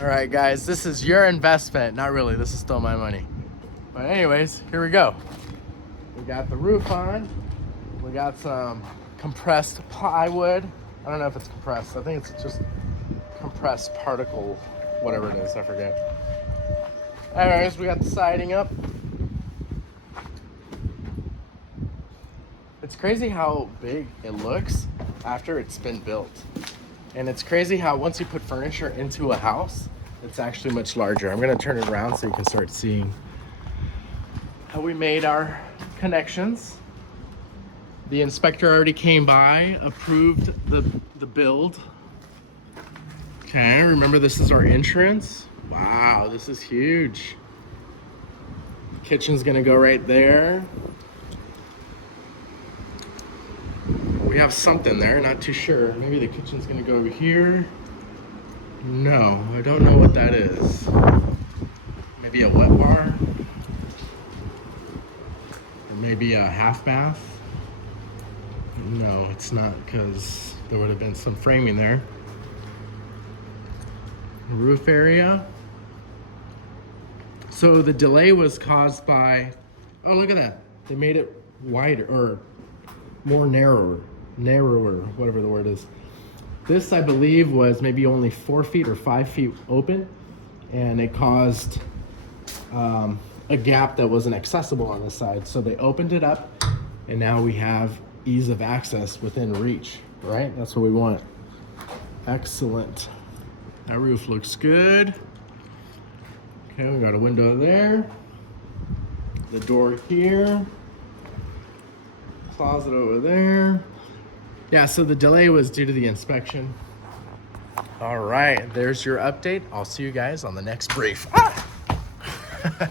All right, guys, this is your investment. Not really, this is still my money. But anyways, here we go. We got the roof on. We got some compressed plywood. I don't know if it's compressed. I think it's just compressed particle, whatever it is, I forget. Anyways, we got the siding up. It's crazy how big it looks after it's been built. And it's crazy how once you put furniture into a house, it's actually much larger. I'm gonna turn it around so you can start seeing how we made our connections. The inspector already came by, approved the build. Okay, remember this is our entrance. Wow, this is huge. Kitchen's gonna go right there. We have something there, not too sure. Maybe the kitchen's gonna go over here. No, I don't know what that is. Maybe a wet bar. Or maybe a half bath. No, it's not, because there would have been some framing there. Roof area. So the delay was caused by, oh, look at that. They made it wider, or more narrower, whatever the word is. This, I believe, was maybe only 4 feet or 5 feet open, and it caused a gap that wasn't accessible on this side. So they opened it up, and now we have ease of access within reach, right? That's what we want. Excellent. That roof looks good. Okay, we got a window there. The door here. Closet over there. Yeah, so the delay was due to the inspection. All right, there's your update. I'll see you guys on the next brief.